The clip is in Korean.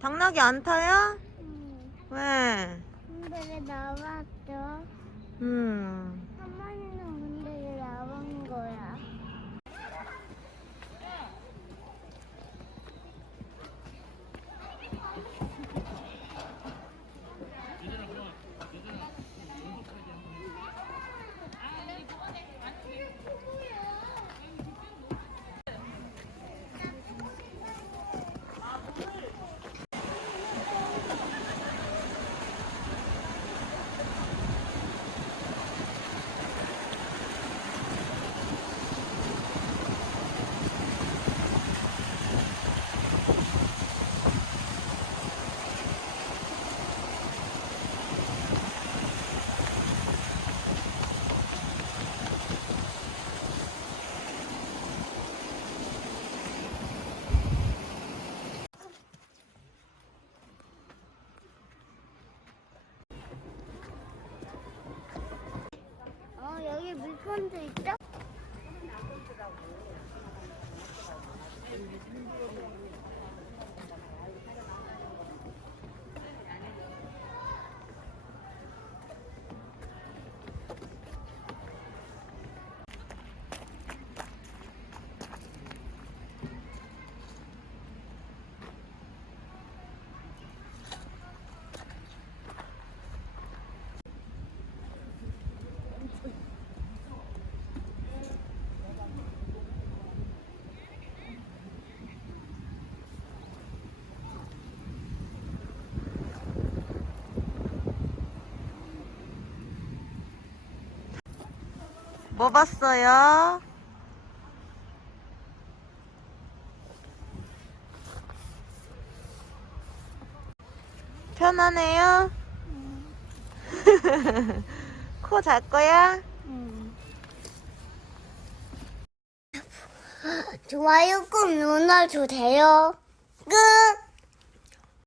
당나귀 안 타요? 응. 왜? 근데 왜 나왔어? 음. 할머니는 근데 왜 나온 거야? 여기 물건도 있어? 뭐 봤어요? 편하네요? 코 잘 거야? 응. 좋아요 꼭 눌러주세요. 끝!